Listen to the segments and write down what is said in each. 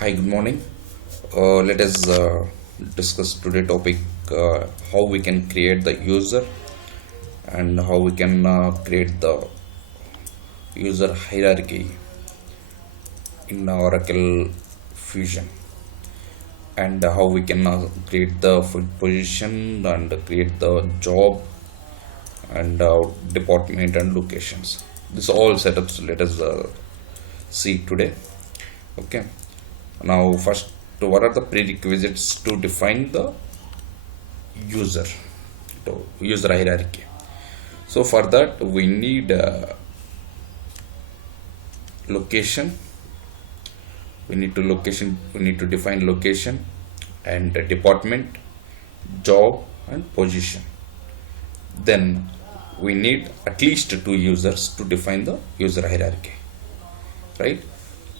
Hi, good morning. Let us discuss today topic how we can create the user and how we can create the user hierarchy in Oracle Fusion, and how we can create the field position and create the job and department and locations. This all setups let us see today. Okay. Now, first, what are the prerequisites to define the user user hierarchy? So for that we need location. We need to define location and department, job and position. Then we need at least two users to define the user hierarchy, right?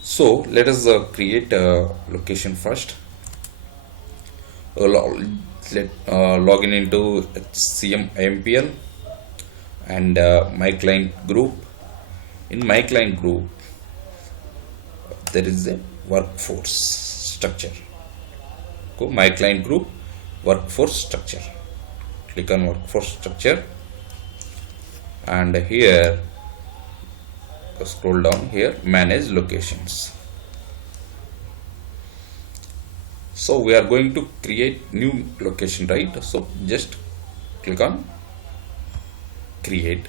So let us create a location first. Log in into HCM IMPL and my client group. In my client group, there is a workforce structure. Go my client group, workforce structure. Click on workforce structure, and here scroll down here, manage locations. So we are going to create new location, right? So just click on create.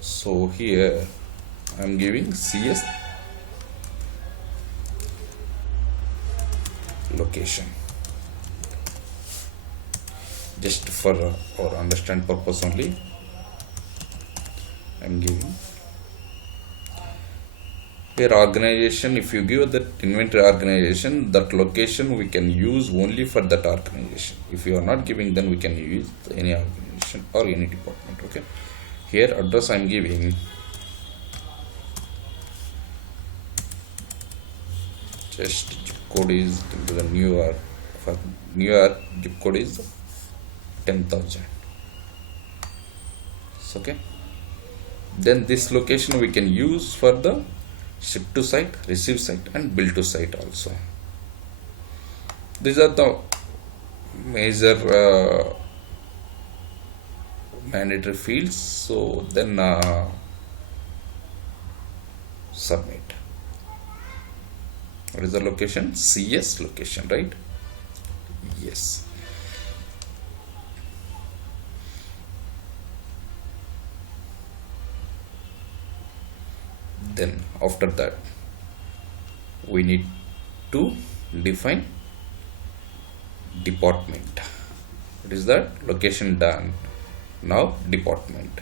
So here I am giving CS location, just for our understand purpose only. I am giving here organization. If you give that inventory organization, that location we can use only for that organization. If you are not giving, then we can use any organization or any department. Okay, here address I am giving just zip code is into the New York. For New York, zip code is 10,000. Okay, then this location we can use for the ship to site, receive site and bill to site also. These are the major mandatory fields. So then submit. What is the location? CS location, right? Yes. Then after that we need to define department. What is that? Location done. Now department.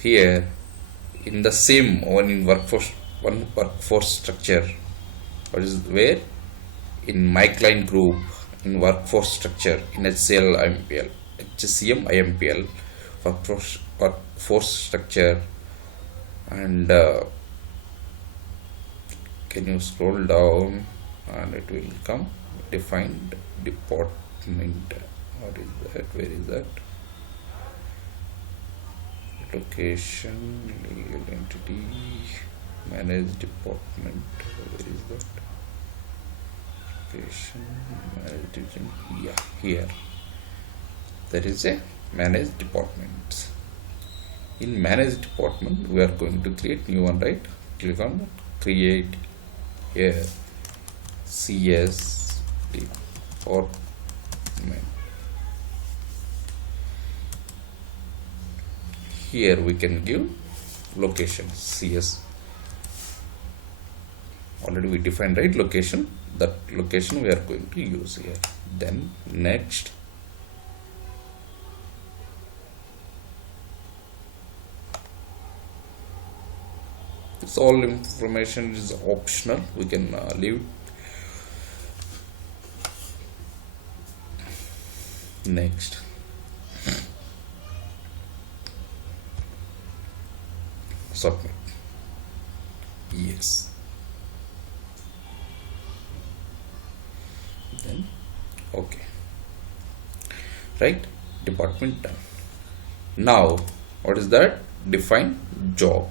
Here in the same one workforce structure, what is where in my client group, in workforce structure, in HCL IMPL, HCM IMPL workforce structure, and can you scroll down and it will come defined department. What is that? Where is that? Location, legal entity, manage department. Where is that? Location, manage department. Yeah, here there is a manage departments. In manage department we are going to create new one, right? Click on create. Here CS department. Here we can give location. CS already we defined, right? Location, that location we are going to use here. Then next, it's all information is optional, we can leave. Next, submit. Yes. Then okay, right? Department done. Now what is that? Define job.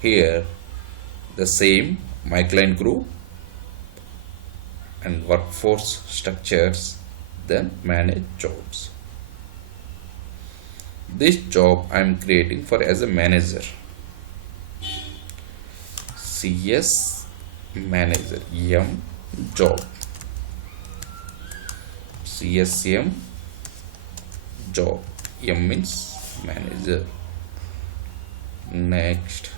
Here the same my client group and workforce structures, then manage jobs. This job I am creating for as a manager. CS manager M job. CSM job. M means manager. Next,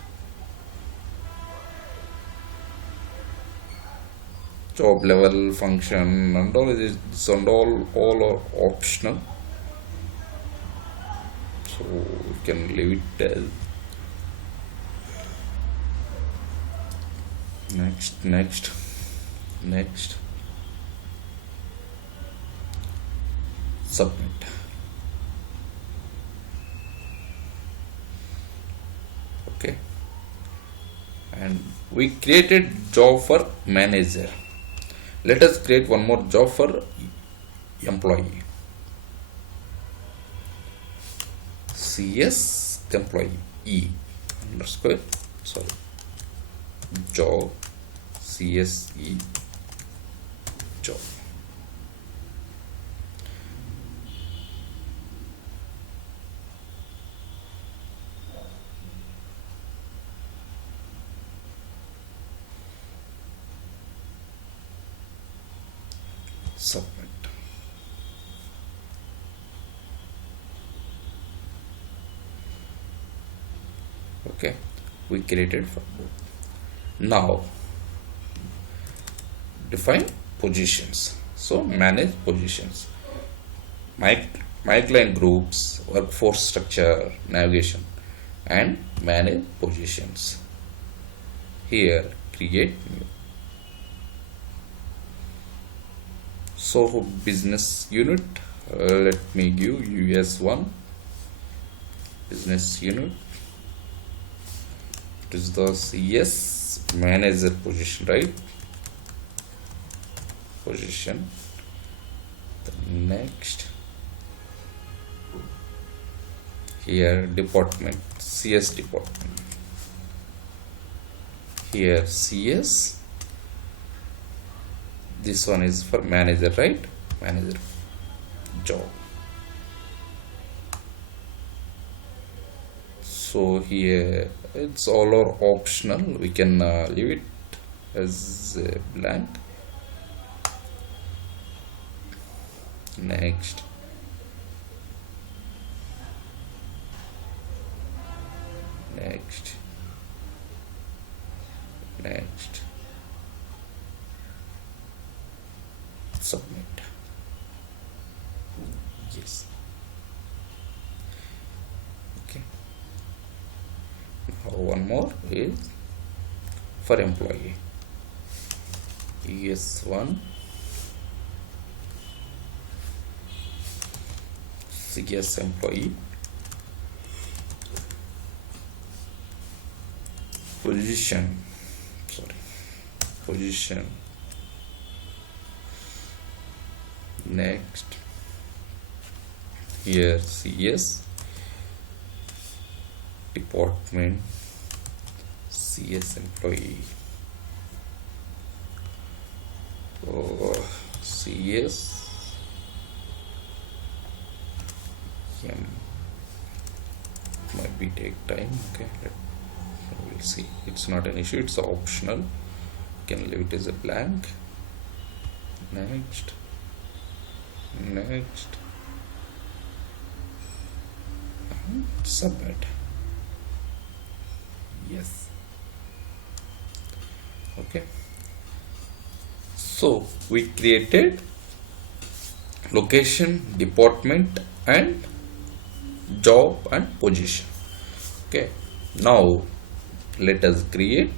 job level function and all this and all are optional, so we can leave it as next submit. Okay, and we created job for manager. Let us create one more job for employee. CS employee E underscore job CSE job. Submit. Okay, we created for both. Now define positions. So manage positions. My client groups, workforce structure, navigation, and manage positions. Here create new. So business unit, let me give US1 business unit. It is the CS manager position, right? Position. The next, here department, CS department. Here CS. This one is for manager, right? Manager job. So here it's all are optional. We can leave it as blank. Next. Submit. Yes. Okay. Now one more is for employee. ES1 CS employee position. Next, here CS department, CS employee, CS might be take time. Okay, we'll see. It's not an issue, it's optional. You can leave it as a blank. Next, submit. Yes. Okay, so we created location, department, and job and position. Okay, now let us create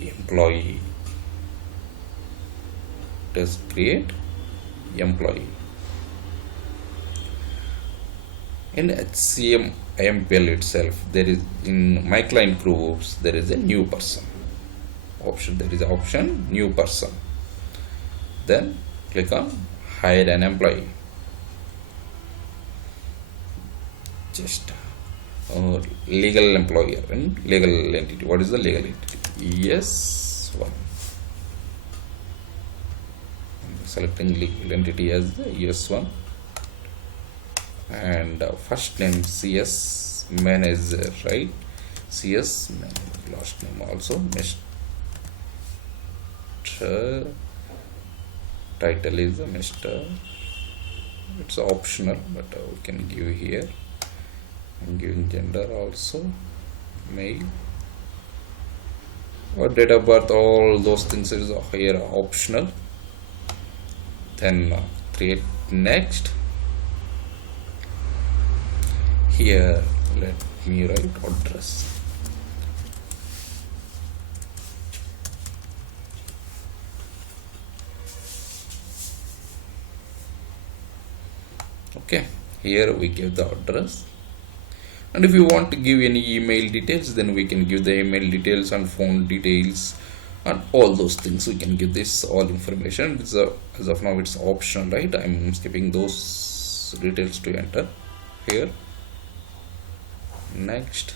employee. Let us create employee. In HCM IMPL itself, there is, in my client groups, there is a new person option. There is an option new person. Then click on hire an employee. Just legal employer and legal entity. What is the legal entity? Yes, one. Selecting legal entity as the yes one, and first name CS manager, right? CS manager. Last name also Mr. Title is Mr. It's optional, but we can give here. I'm giving gender also male, or date of birth. All those things is here optional. Then create next. Here let me write address. Okay, here we give the address, and if you want to give any email details, then we can give the email details and phone details and all those things. We can give this all information. It's as of now it's optional, right? I'm skipping those details to enter here. Next.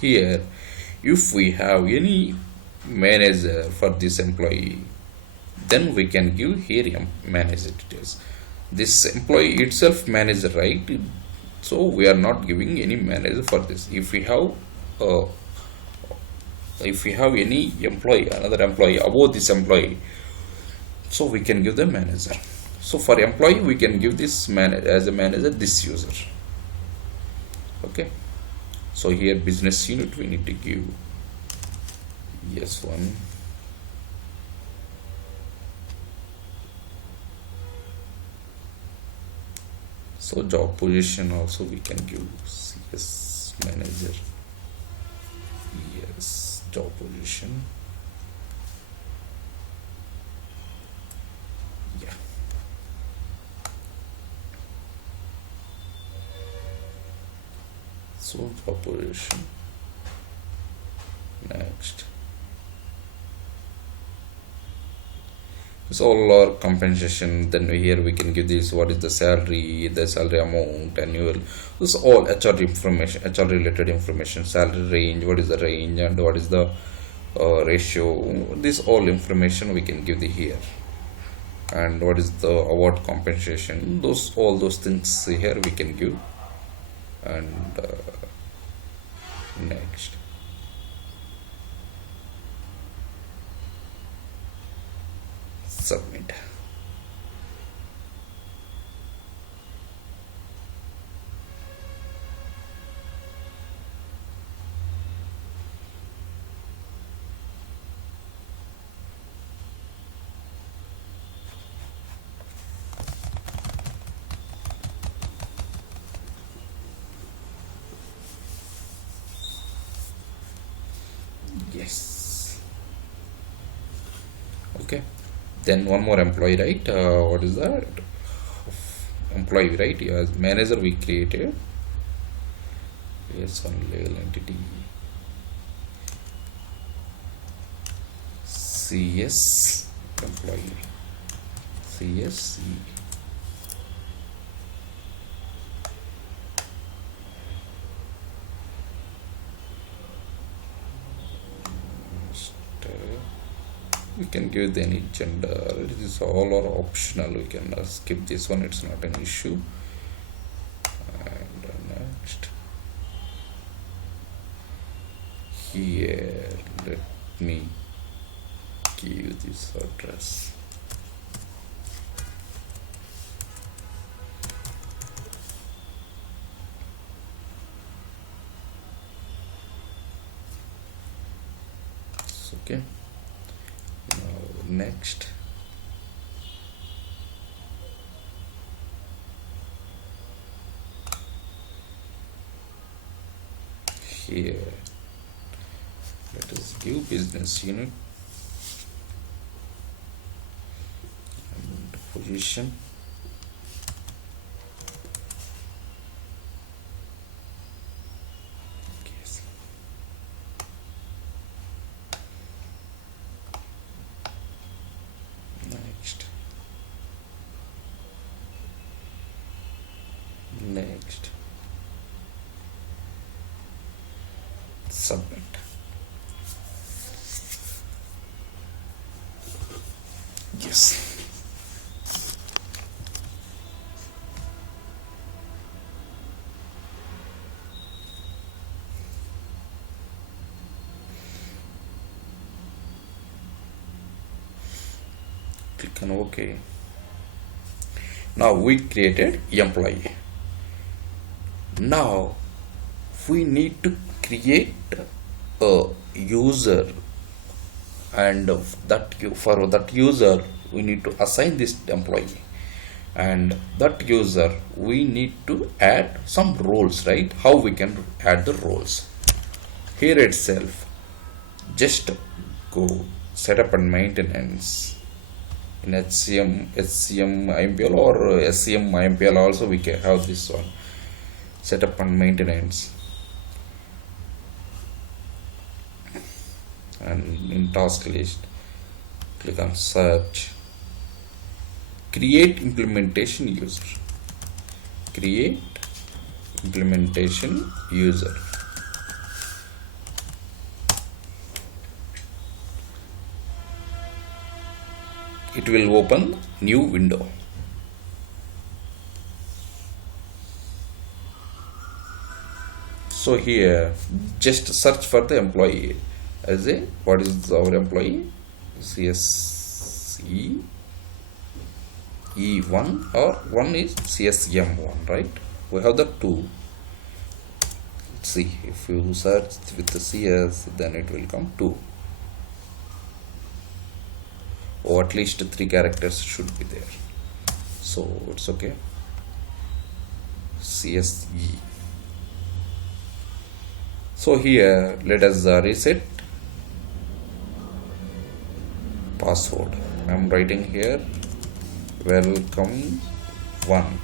Here, if we have any manager for this employee, then we can give here manager details. This employee itself manager, right? So we are not giving any manager for this. Uh, if we have any employee, another employee above this employee, so we can give the manager. So for employee, we can give this as a manager this user. Okay. So here business unit we need to give yes one. So job position also we can give CS manager. Yes, job position. Yeah. So job position. Next. So all our compensation, then here we can give this what is the salary amount, annual. This all HR information, HR related information, salary range, what is the range, and what is the ratio. This all information we can give the here, and what is the award compensation. All those things here we can give, and next. Submit. Yes. Okay. Then one more employee, right? What is that? Employee, right? As manager we created. Yes, one legal entity. CS employee. CSC. We can give any gender. It is all or optional. We can skip this one. It's not an issue. And next, here let me give this address. Okay. Next, here let us give business unit and position. Yes. submit. Yes. Click on OK. Now we created employee. Now we need to create a user, and for that user we need to assign this employee, and that user we need to add some roles, right? How we can add the roles? Here itself, just go setup and maintenance in HCM IMPL or SCM IMPL also we can have this one, setup and maintenance, and in task list click on search, create implementation user, create implementation user. It will open new window. So here just search for the employee as a, what is our employee, CSE E1 or 1 is CSM1, right? We have the 2. See, if you search with the CS, then it will come 2, or at least 3 characters should be there, so it's okay. CSE. So here let us reset password. I'm writing here welcome 1,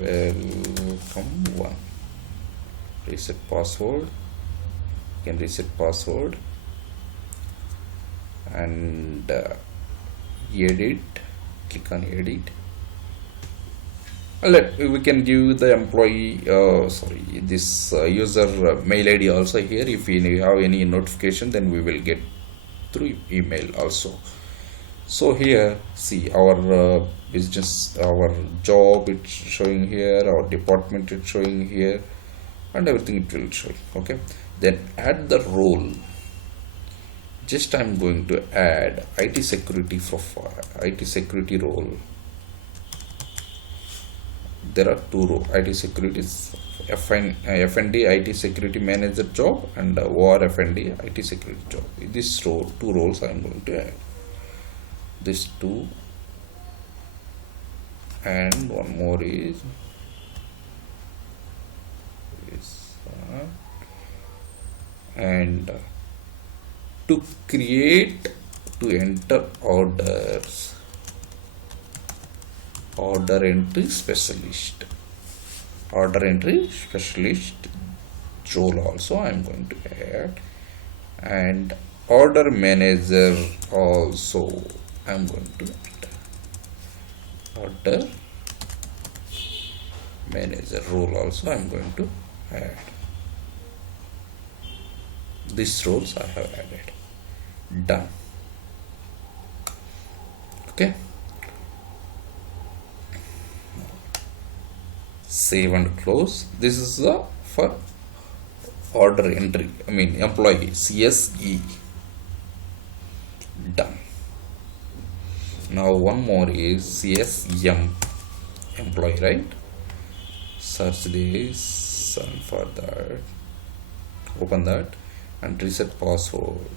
welcome 1. Reset password. You can reset password and edit. Click on edit. We can give the employee this user mail ID also here. If we have any notification, then we will get through email also. So here see our business, our job it's showing here, our department it's showing here, and everything it will show. Okay, then add the role. Just I'm going to add IT security profile, IT security role. There are 2 roles. IT security is FND IT security manager job and ORFND IT security job. This 2 roles I am going to add. This 2, and one more is and to create, to enter orders, order entry specialist role also I am going to add, and order manager also I am going to add. Order manager role also I am going to add. These roles I have added. Done. Okay. Save and close. This is for order entry, employee CSE. Done. Now one more is CSM employee, right? Search this and for that, open that and reset password.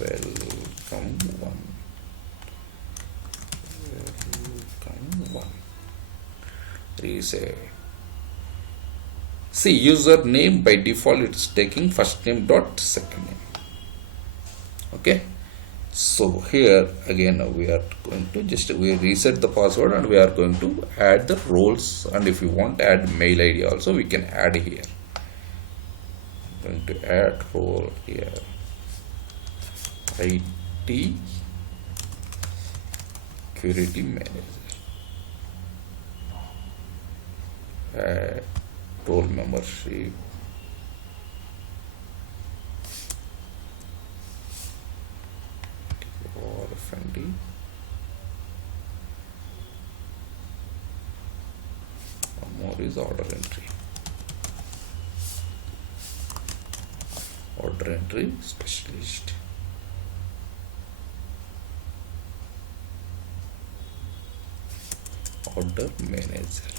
Welcome 1. Reset. See, username by default it's taking first name dot second name. Okay, so here again we are going to we reset the password and we are going to add the roles, and if you want add mail ID also we can add here. I'm going to add role here, IT security manager. add role membership, or FND. One more is order entry. Order entry specialist. Order manager.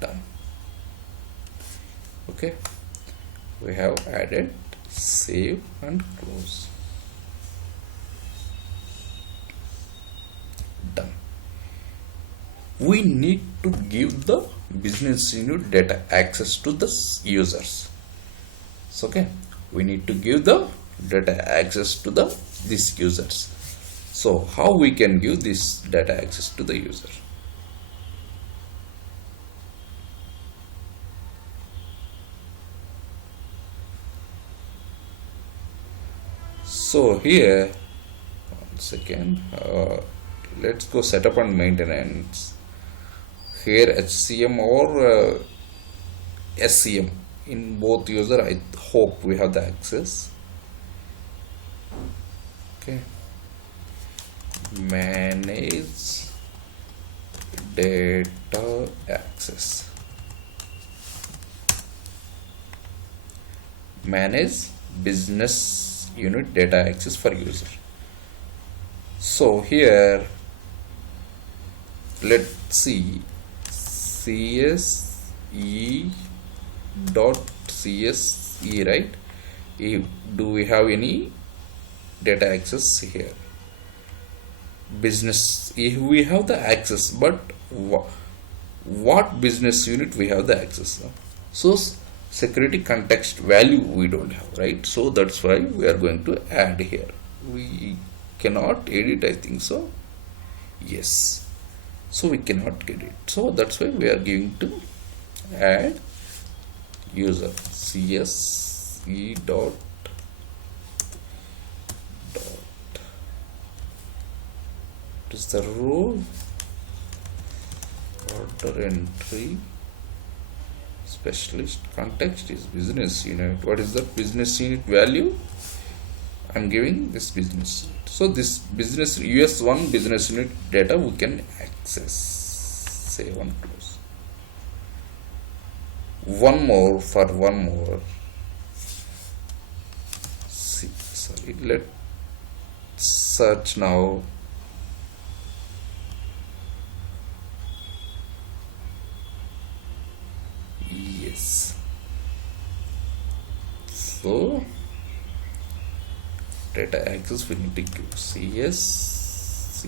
Done. Okay, we have added. Save and close. Done. We need to give the business unit data access to the users. So, okay, we need to give the data access to the these users. So how we can give this data access to the user? So here, one second, let's go setup and maintenance. Here HCM or SCM, in both user I hope we have the access. Okay, manage data access, manage business unit data access for user. So here let's see CSE dot CSE, right? Do we have any data access here? Business, we have the access, but what business unit we have the access? So security context value we don't have, right? So that's why we are going to add here. We cannot edit, I think so. Yes, so we cannot get it, so that's why we are going to add user CSE dot what is the role? Order entry specialist. Context is business unit. What is the business unit value? I'm giving this business unit. So this business US1 business unit data we can access. Save and close. One more, for one more. Sorry, let's search now. Yes. So data access we need to give CSC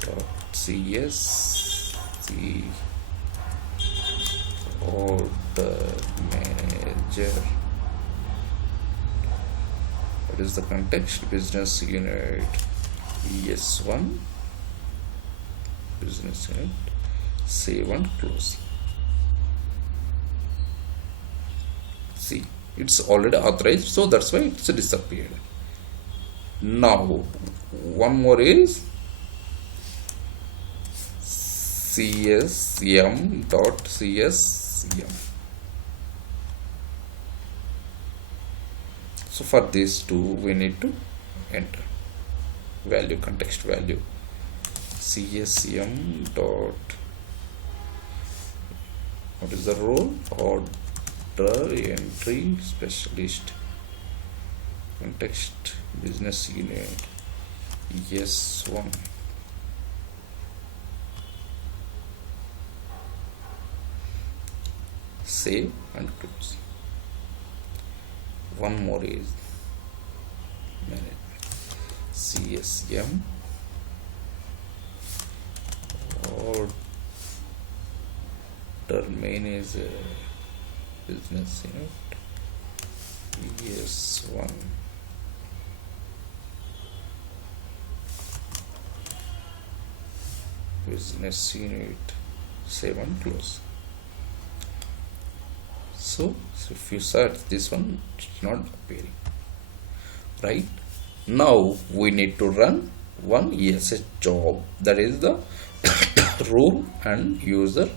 dot CSC order manager. What is the context? Business unit ES1 business unit. Save and close. See, it's already authorized, so that's why it's disappeared. Now one more is CSM dot CSM. So for these two we need to enter value, context value, CSM dot, what is the role? Order entry specialist. Context business unit ES1. Save and close. One more is manage CSM order manager business unit ES1. Business unit. Save and close. So if you search this one, it's not appearing. Right now we need to run one ESS job, that is the rule and user.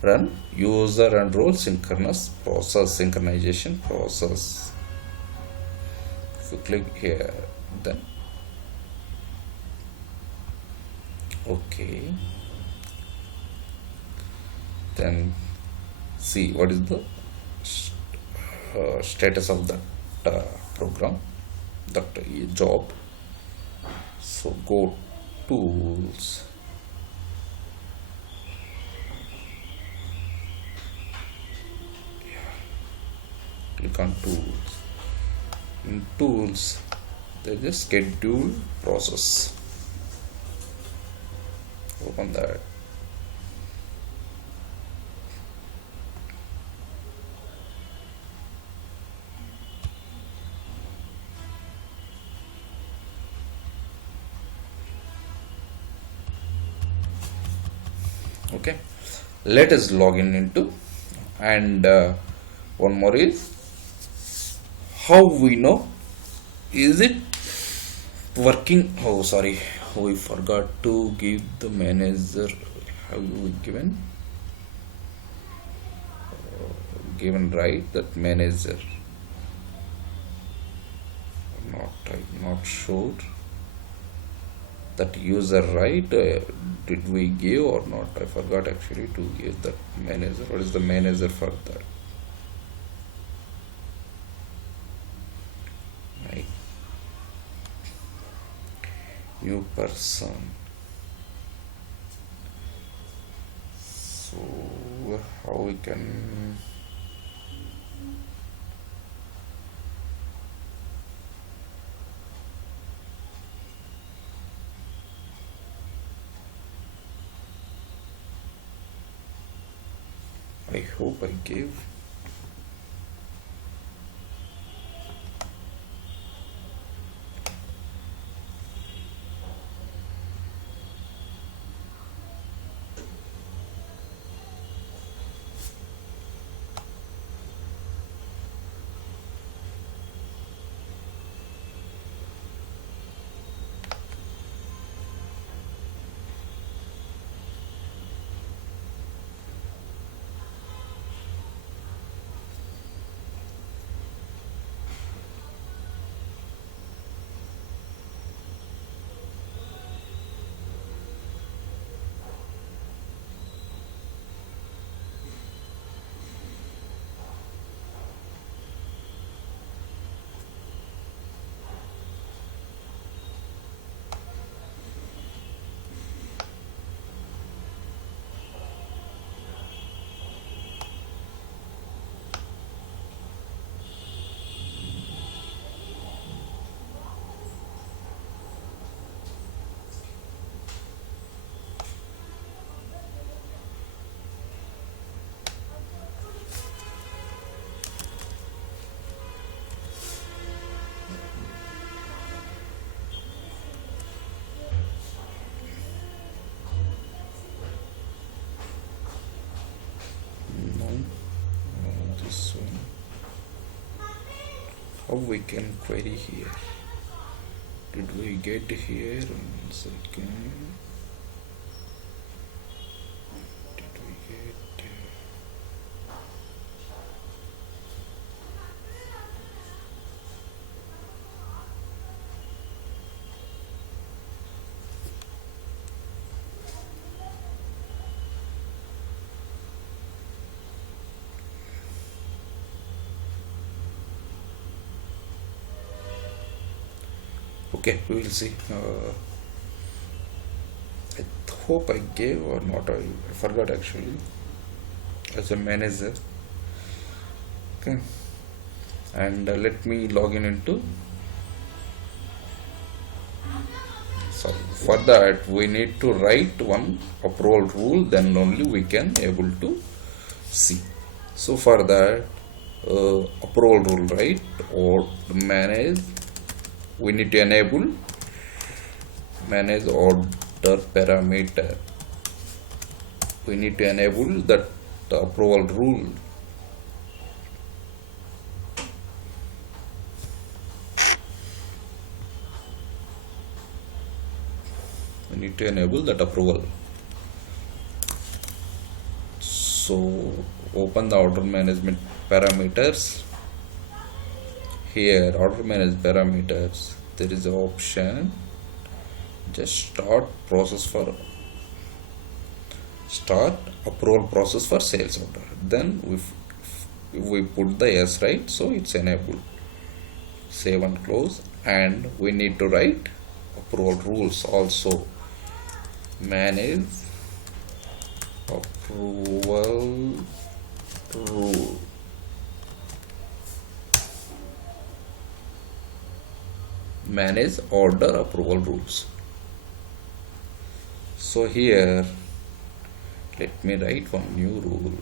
Run user and role synchronous process, synchronization process. If you click here, then okay, then see what is the status of that program, that job. So go tools, click on tools. In tools there is a schedule process, open that. Okay, let us log in into, and one more is how we know is it working. Oh sorry, we forgot to give the manager. Have we given right that manager? I'm not sure that user right, did we give or not? I forgot actually to give that manager. What is the manager for that? Right, new person. So how we can I hope I gave. No, this one. How we can query here? Did we get here? 1 second. Did we get? Okay, we will see. I hope I gave or not. I forgot actually. As a manager. Okay, and let me log in into. So for that we need to write one approval rule. Then only we can able to see. So for that approval rule, right, or manage. We need to enable manage order parameter. We need to enable that approval rule. need to enable that approval. So open the order management parameters. Here order manage parameters, there is an option just start approval process for sales order. Then we put the yes, right? So it's enabled. Save and close. And we need to write approval rules also. Manage approval rule. Manage order approval rules. So here let me write one new rule.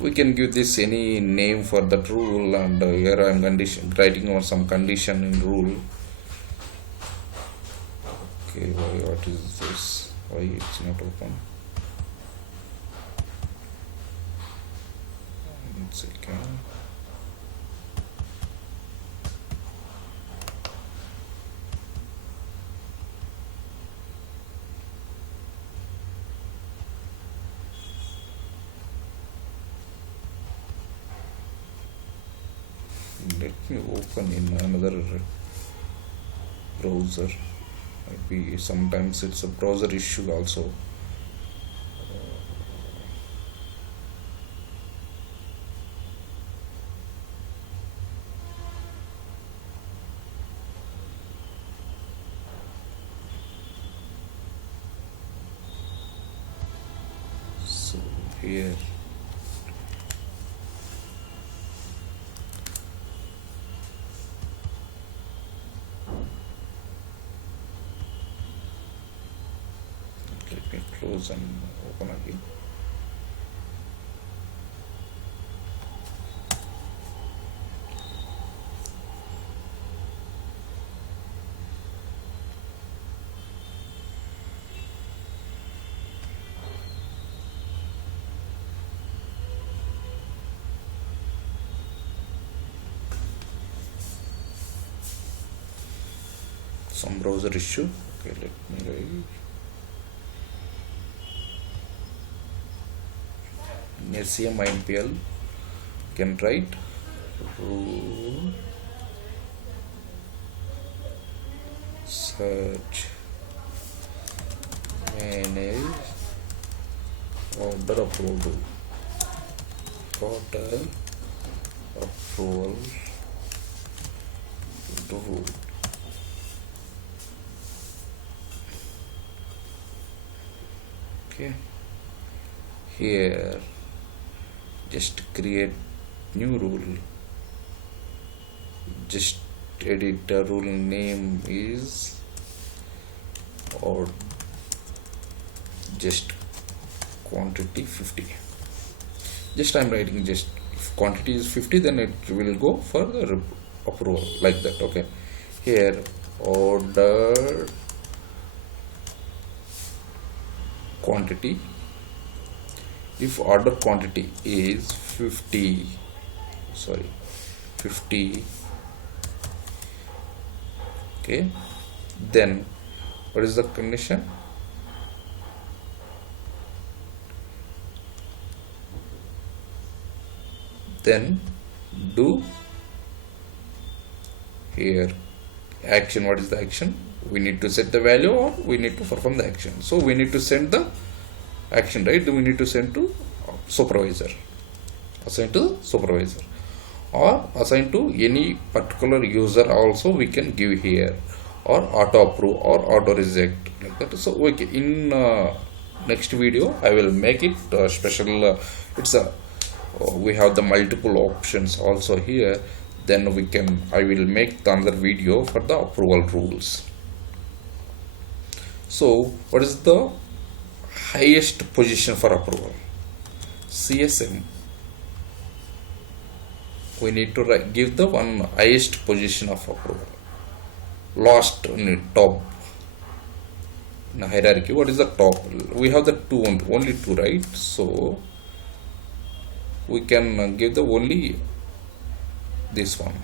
We can give this any name for that rule, and here I am writing on some condition in rule. Okay, what is this? Why it's not open? One second. Let me open in another browser. Maybe sometimes it's a browser issue also. So here let me close and open again. Some browser issue. Okay, let me write. Near CMINPL can write rule search manage order approval rule. Okay, here just create new rule. Just edit the rule name is, or just quantity 50. Just I'm writing just if quantity is 50, then it will go for the approval like that. Okay, here order quantity, if order quantity is 50, okay, then what is the condition? Then do here action. What is the action? We need to set the value or we need to perform the action. So we need to send the action, right? We need to send to supervisor, assign to supervisor, or assign to any particular user also we can give here, or auto approve or auto reject like that. So okay, in next video I will make it special. It's a we have the multiple options also here. Then I will make the another video for the approval rules. So what is the highest position for approval? CSM, we need to give the one highest position of approval, last top in a hierarchy. What is the top? We have the only two, right? So we can give the only this one.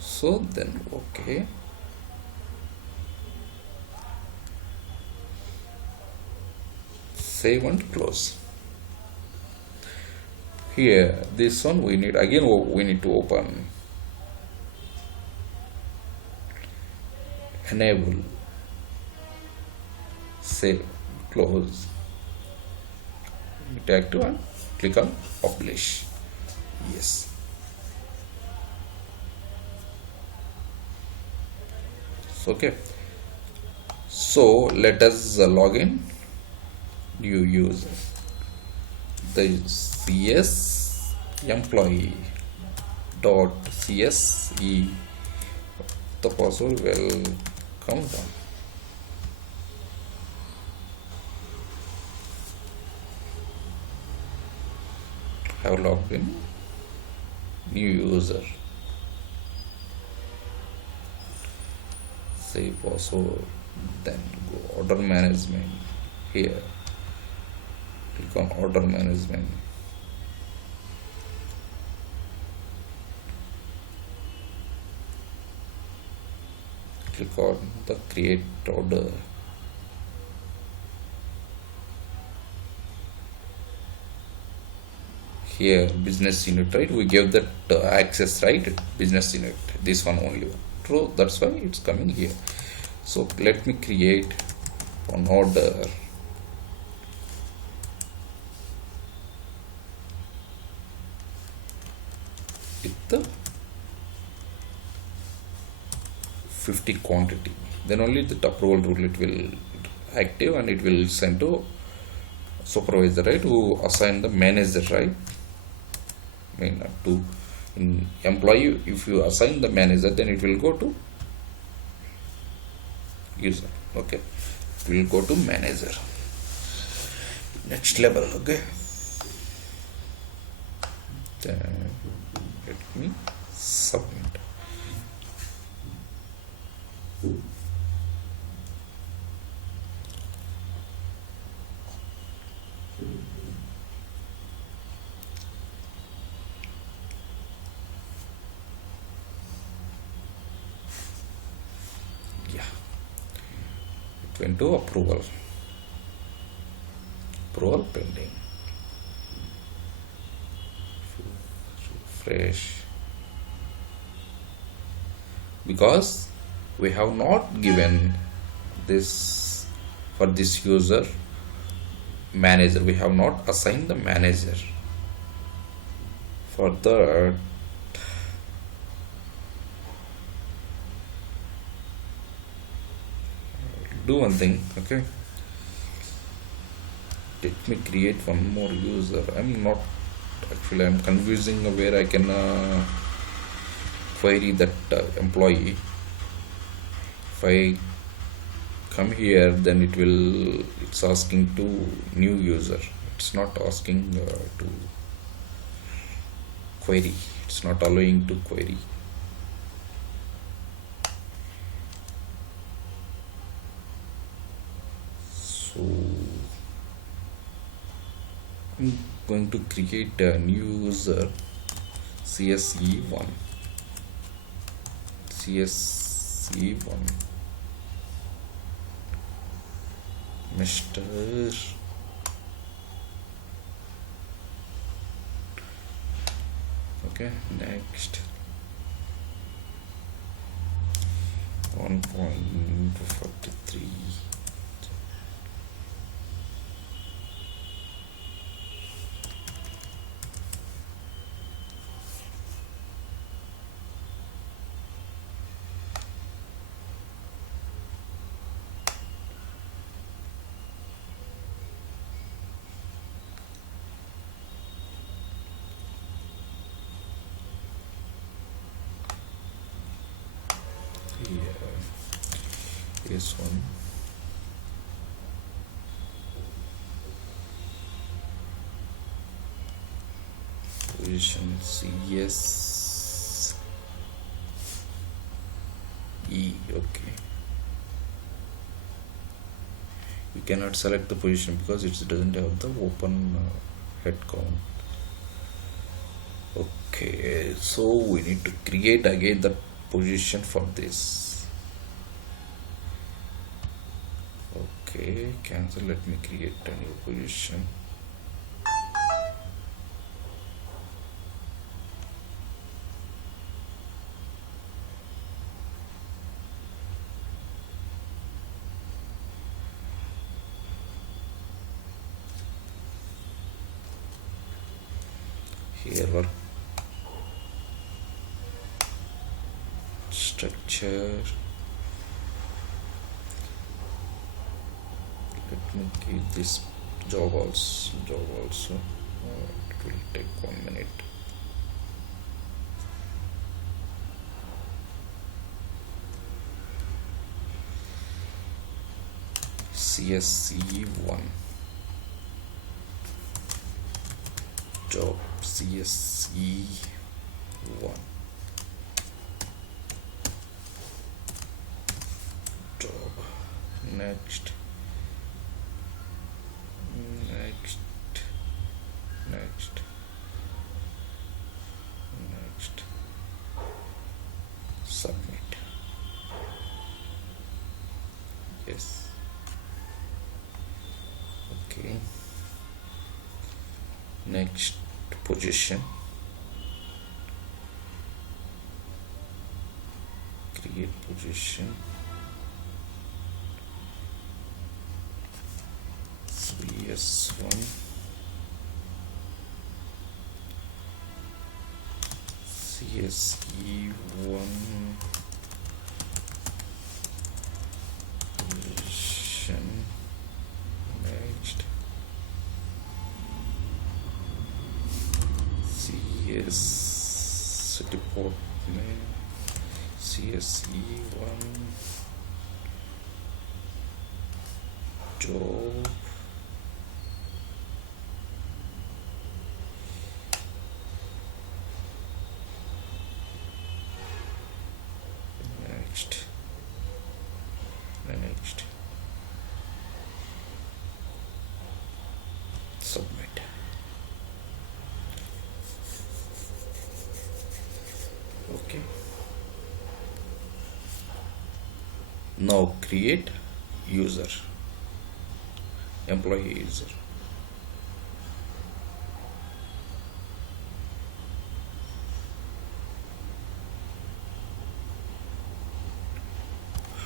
So then okay, save and close. Here this one we need again, we need to open enable, save, close, hit active and click on publish. Yes. So, okay, so let us log in. New user, the CS employee dot CSE, the password will come down. Have logged in. New user, save password, then go order management. Here click on order management. Click on the create order. Here business unit, right? We give that access, right? Business unit, this one only. True, that's why it's coming here. So let me create an order. With the 50 quantity, then only the approval rule it will active and it will send to supervisor, right, who assign the manager, right? I mean to in employee, if you assign the manager, then it will go to user. Okay, it will go to manager, next level. Okay, then let me submit. Yeah, it went to approval pending. Refresh, because we have not given this for this user manager, we have not assigned the manager. For that, do one thing. Okay, let me create one more user. I'm confusing where I can query that employee. If I come here, then it's asking to new user, it's not asking to query, it's not allowing to query. So I'm going to create a new user, CSE1, Mr. Okay, next 1.43. This one, position CS E. Okay, we cannot select the position because it doesn't have the open head count. Okay, so we need to create again the position for this. Okay, cancel. Let me create a new position. Here work structure. Let me give this job also. It will take 1 minute. CSC1 job CSC1 job. Next, next, next, next. Submit. Yes. Okay. Next position. Create position. CS1. CSE1 position. Next, CS department. CSE1 job. Next, next. Submit. Okay. Now create user, employee user.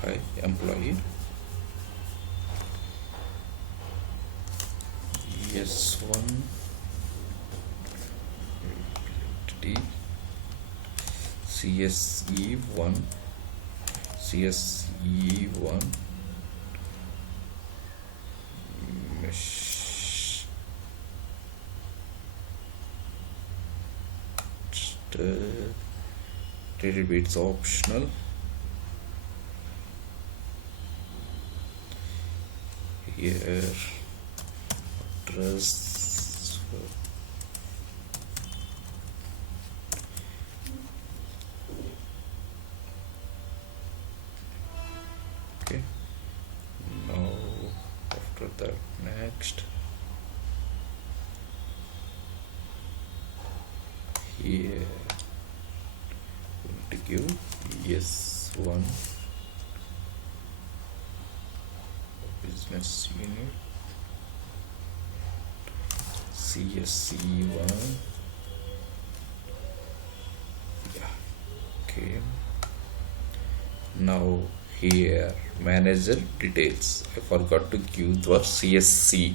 Hi, employee. Yes1 CSE1 CSE1 mesh little bit it's optional. Here address okay. Now after that, next, here we need to give yes1 business unit CSC1. Yeah. Okay. Now here manager details. I forgot to give the CSC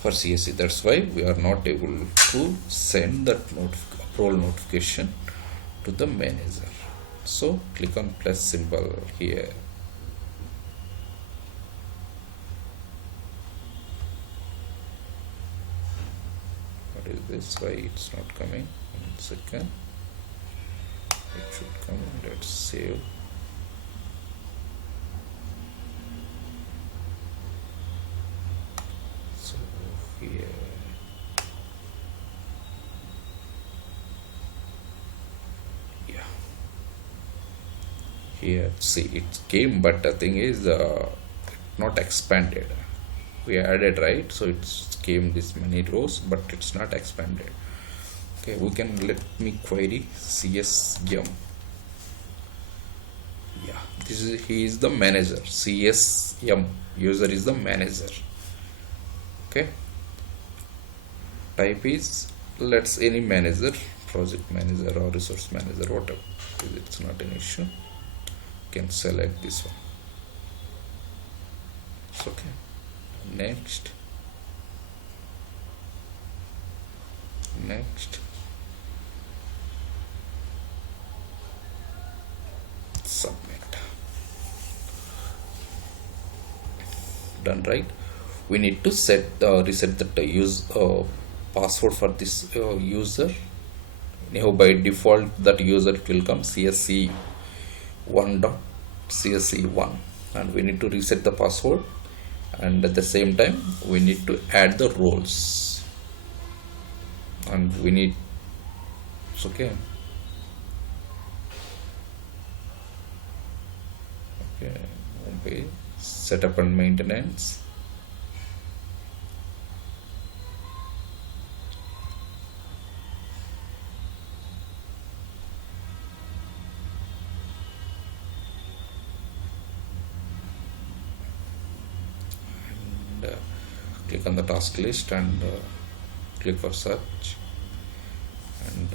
for CSC. That's why we are not able to send that approval notification to the manager. So click on plus symbol here. What is this? Why it's not coming? 1 second. It should come. Let's save. So here. Yeah. Here, see, it came, but the thing is, not expanded. We added, right? So it's came this many rows, but it's not expanded. Okay, we can let me query CSM. Yeah, this is he is the manager. CSM user is the manager. Okay, type is, let's any manager, project manager or resource manager, whatever. It's not an issue. You can select this one. It's okay. Next. Submit. Done, right? We need to reset the password for this user. Now by default that user it will come csc1.csc1, and we need to reset the password, and at the same time we need to add the roles, and we need, it's okay. Okay, setup and maintenance. And click on the task list and click for search, and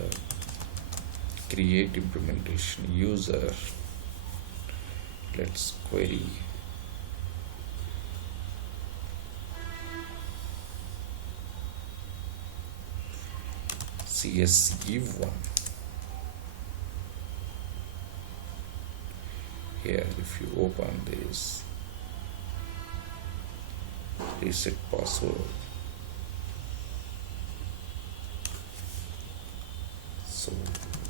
create implementation user. Let's query CSE1. Here if you open this, reset password, so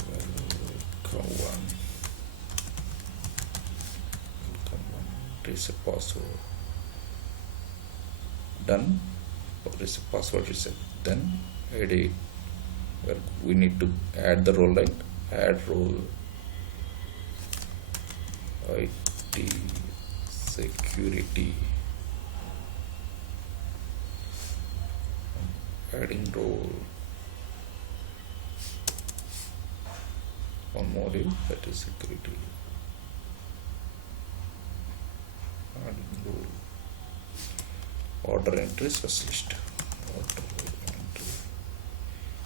welcome one, reset password, done. Reset password reset. Then edit, where we need to add the role, right? Add role IT security, adding role, one module, that is security, adding role, order entry specialist.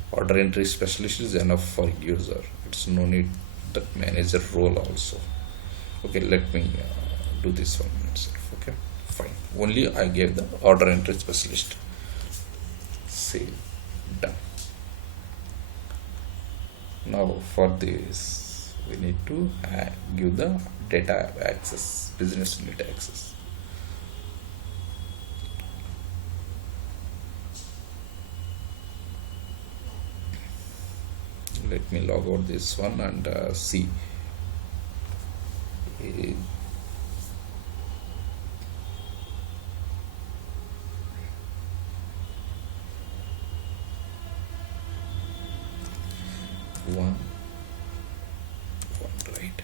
Order entry specialist is enough for user. It's no need that manager role also. Okay, let me do this one myself. Okay, fine. Only I gave the order entry specialist. Save, done. Now for this we need to give the data access, business unit access. Let me log out this one and see. One, right.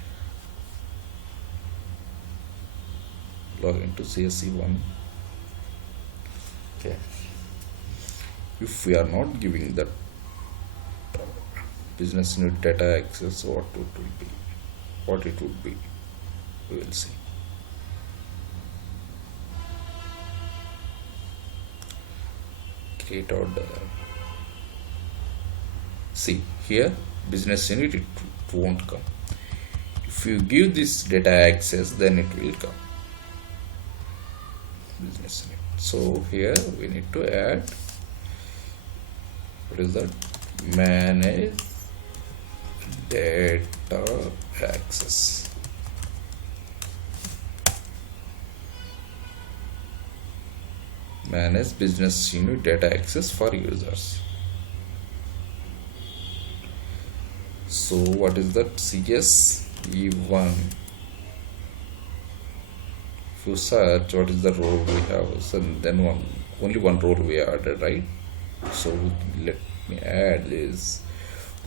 Log into CSC1. Okay. If we are not giving that business unit data access, what it will be, we will see. Create order. See here, business unit, it won't come. If you give this data access, then it will come, business unit. So here we need to add, what is that, manage data access. Manage business unit data access for users. So what is that? CSE1. If you search what is the role we have, so then only one role we added, right? So let me add this.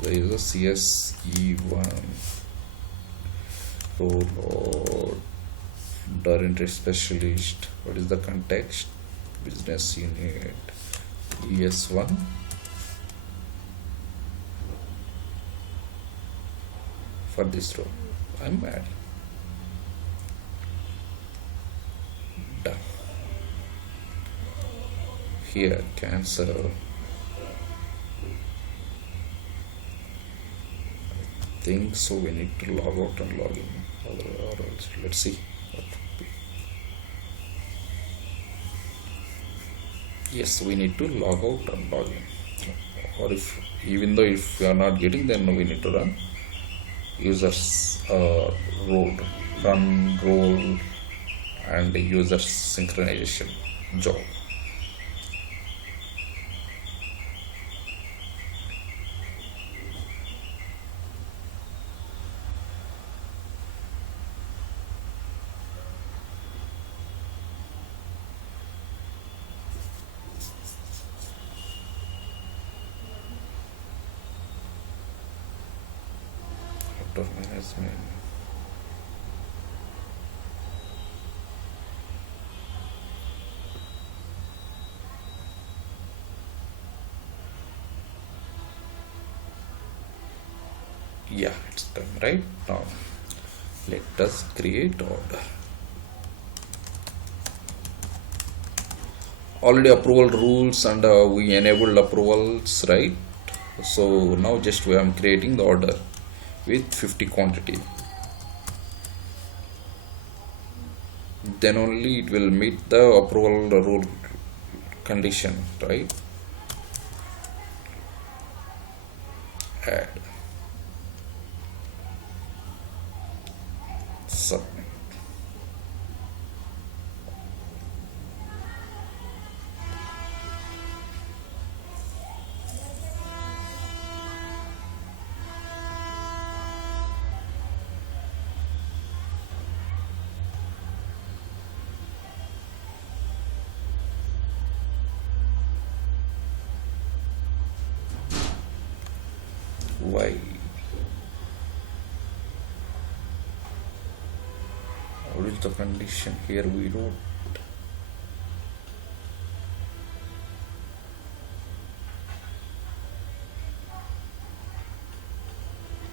There is a CSE1 role data entry specialist. What is the context? Business unit ES1. For this row I'm adding. Done. Here cancel. Think so we need to log out and log in, or else let's see what would be. Yes, we need to log out and log in, or if even though if we are not getting, then we need to run users run role and user synchronization job. Auto management. Yeah, it's done. Right now let us create order. Already approval rules, and we enabled approvals, right? So now just we are creating the order with 50 quantity, then only it will meet the approval rule condition, right? Add, submit. Why? What is the condition here? We wrote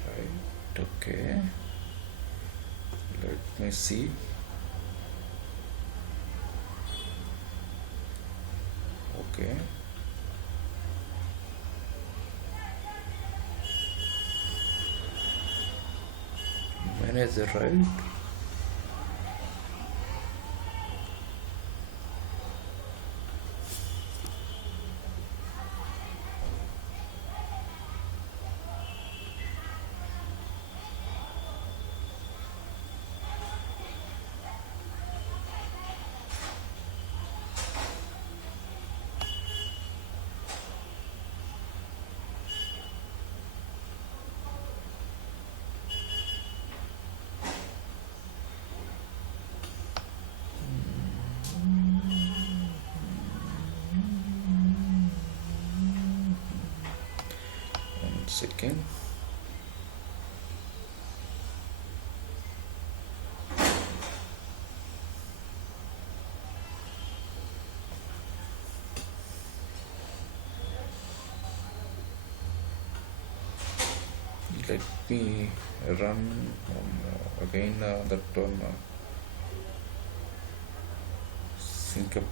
right. Okay, let me see. Okay, manager, right? One second. Let me run again that one. Singapore.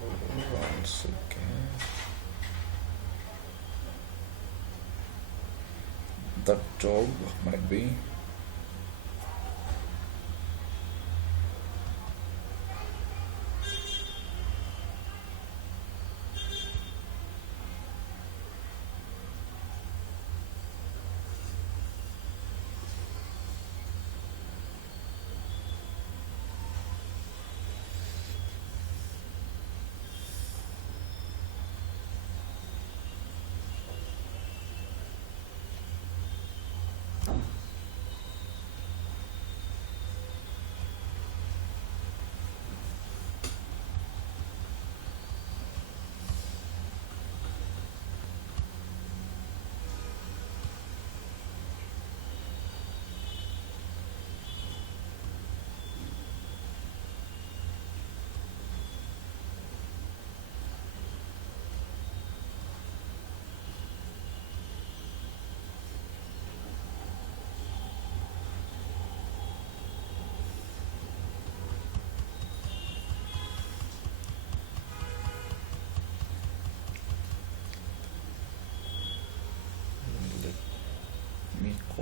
One second. That job might be.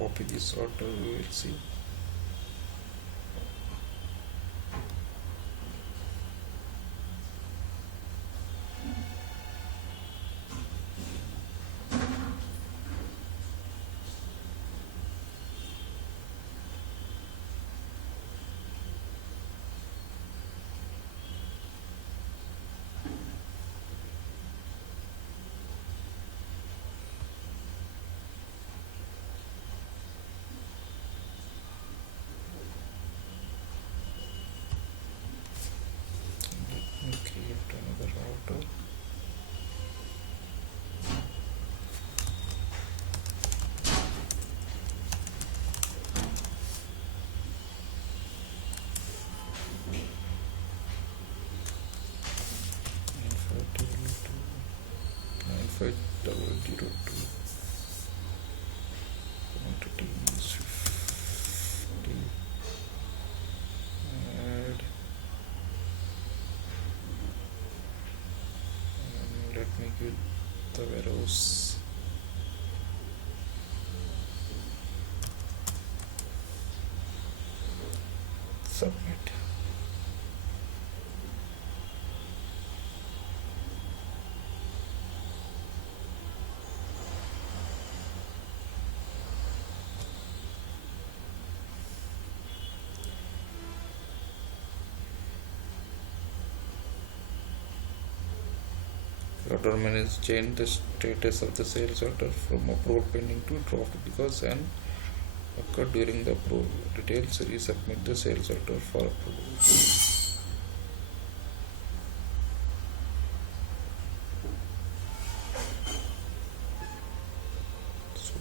copy this order, we will see. Create another router. Nine five double zero two. Quantity is 50. Add. And let me get the warehouse. Submit. Order manager change the status of the sales order from approved pending to draft because an occurred during the approval. Details resubmit the sales order for approval. So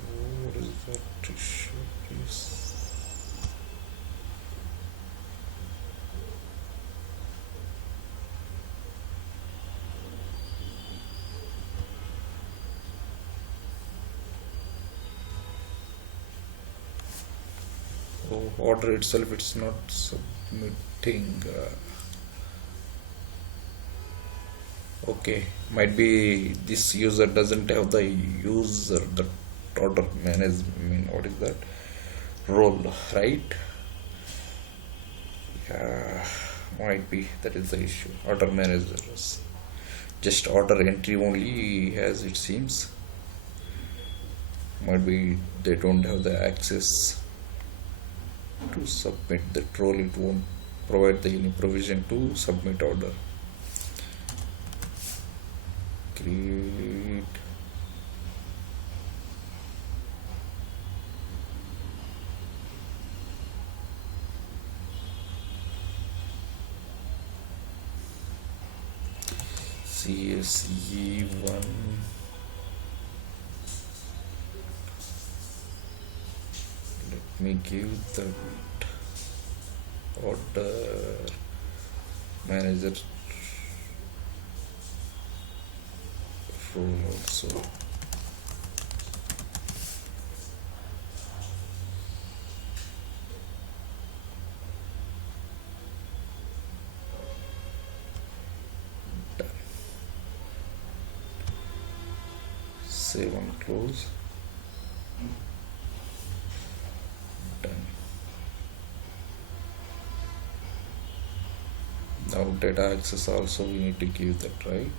what is that issue, please? Order itself it's not submitting. Okay, might be this user doesn't have the user the order manage, I mean what is that role, right? Yeah, might be that is the issue. Order managers just order entry only, as it seems. Might be they don't have the access to submit that role. It won't provide the any provision to submit order. Create CSE1. Let me give that order manager role also. Done. Save and close. Done. Now data access also we need to give that, right?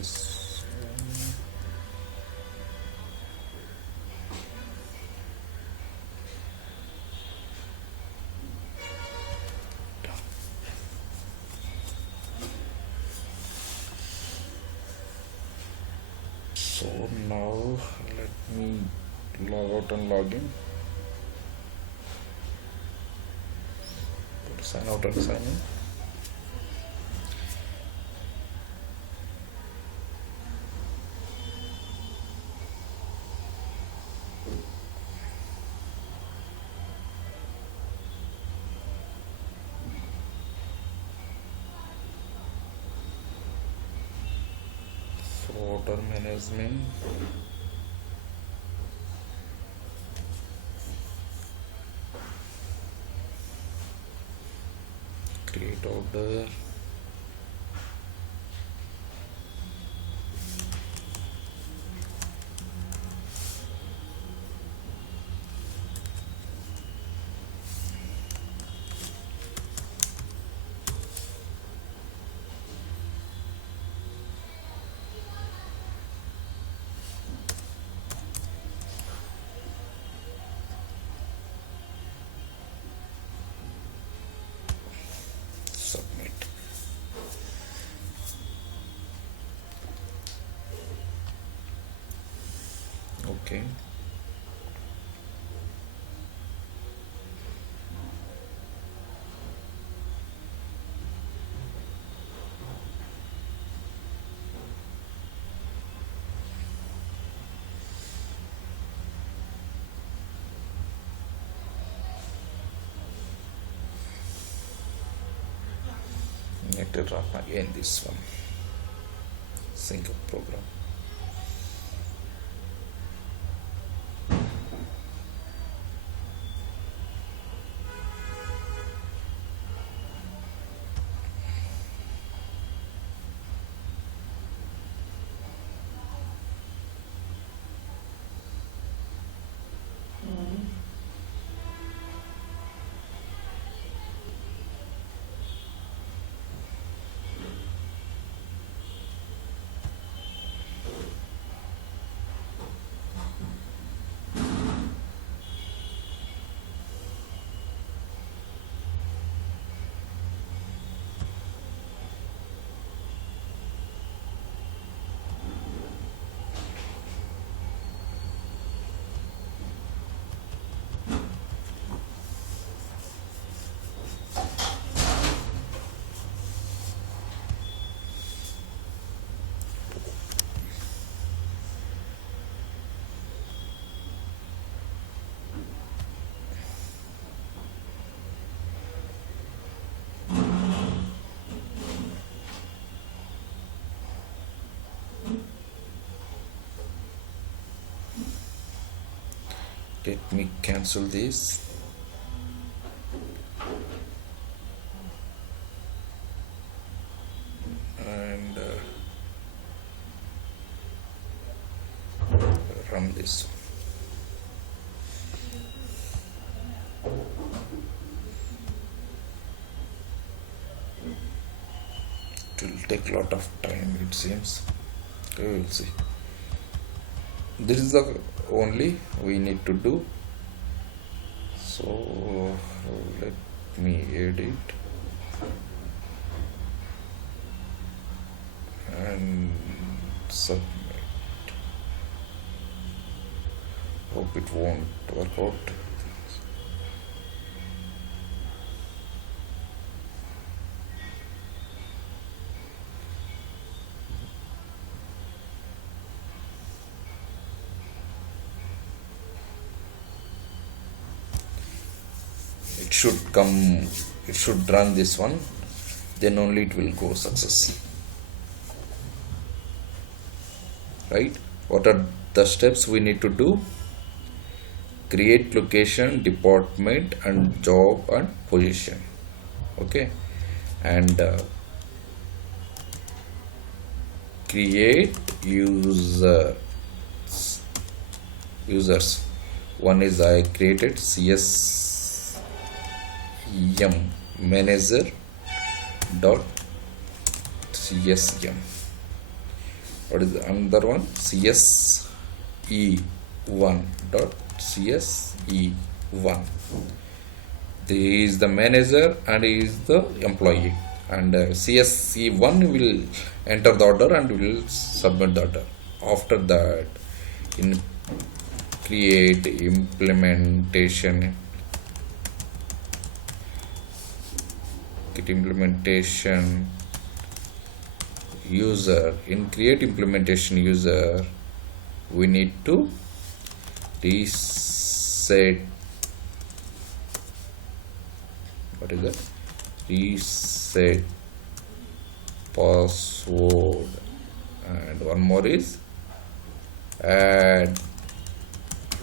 this one. So now let me log out and log in. Sign out and sign in. So order management. Create order. Submit. Okay. Need to run again this one. Sync up program. Let me cancel this. And run this. It will take a lot of time, it seems. We will see. This is the only we need to do. So let me edit and submit. Hope it won't work out. It should come, it should run this one, then only it will go success. Right? What are the steps we need to do? Create location, department, and job and position. Okay, and create users. One is I created CSM manager dot CSM. What is the another one? CSE1 dot CSE1. He is the manager and he is the employee, and CSE1 will enter the order and will submit the order. After that, in create implementation, user, in create implementation user, we need to reset, what is that, reset password, and one more is add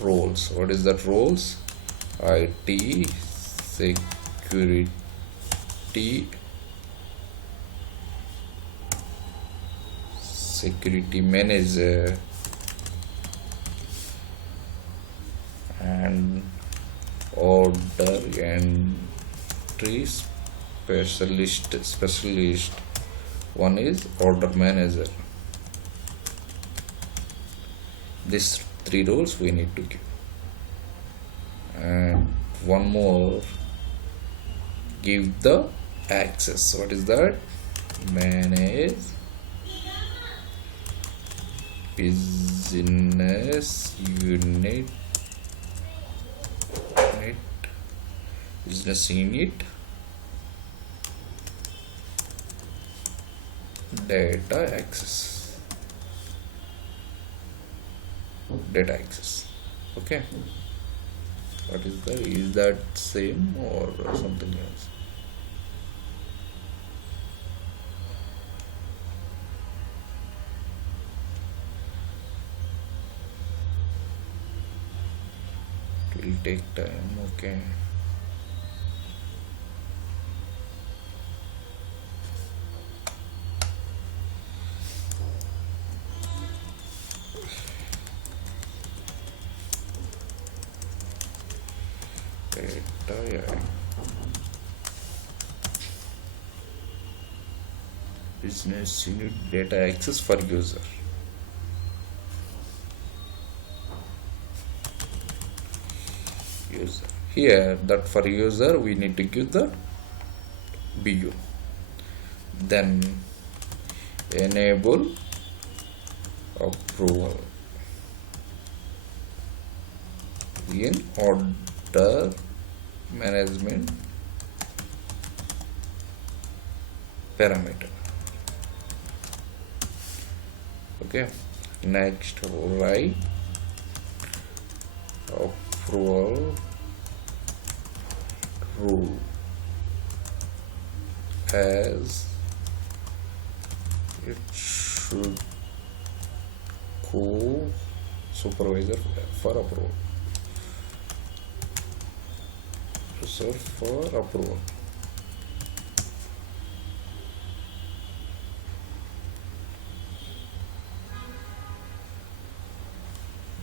roles. What is that roles? IT security manager and order entry specialist. One is order manager. These three roles we need to give, and one more, give the access. What is that? Manage business unit data access. Okay, what is that? Is that same or something else? It will take time. Okay, data, business unit data access for user. Here, that for user we need to give the BU. Then enable approval in order management parameter. Okay, next write approval rule as it should go supervisor for approval. Reserve for approval.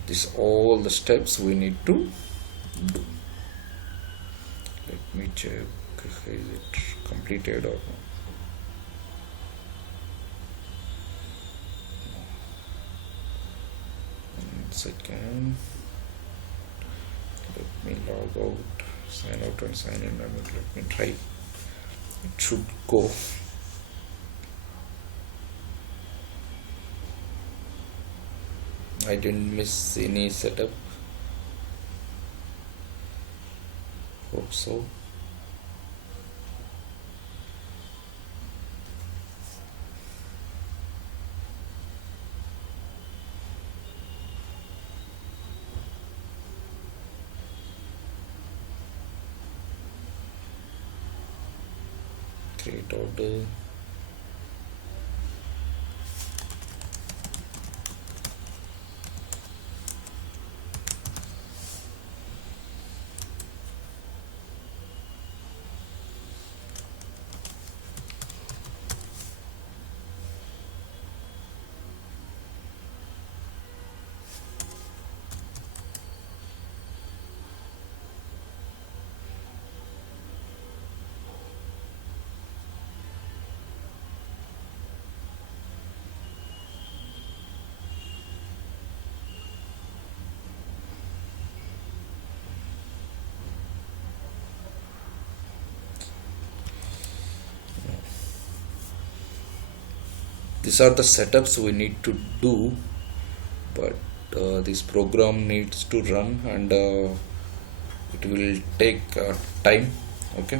This all the steps we need to do. Let me check, is it completed or not? One second. Let me log out, sign out and sign in, and let me try. It should go. I didn't miss any setup. Hope so. Create order. these are the setups we need to do, but this program needs to run, and it will take time. Okay,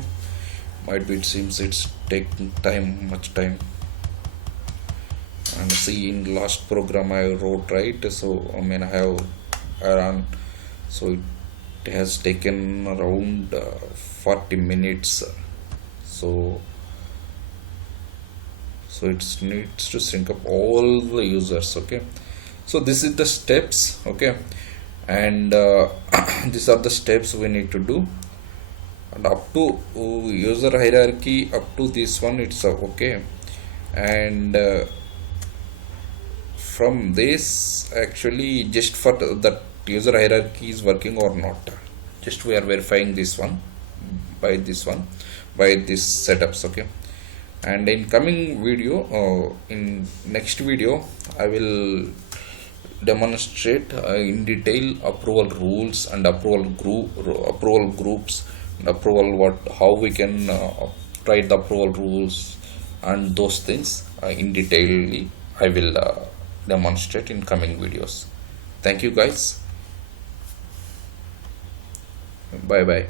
might be, it seems it's taking time, much time. And see, in last program I wrote, right? So I mean, I run, so it has taken around 40 minutes. So it needs to sync up all the users. Okay, so this is the steps. Okay, and these are the steps we need to do, and up to user hierarchy, up to this one, it's okay. And from this, actually, just for that user hierarchy is working or not, just we are verifying this one by this one, by this setups. Okay, and in coming video, in next video, I will demonstrate in detail approval rules and approval groups, and approval, what, how we can write the approval rules, and those things in detail I will demonstrate in coming videos. Thank you guys. Bye bye.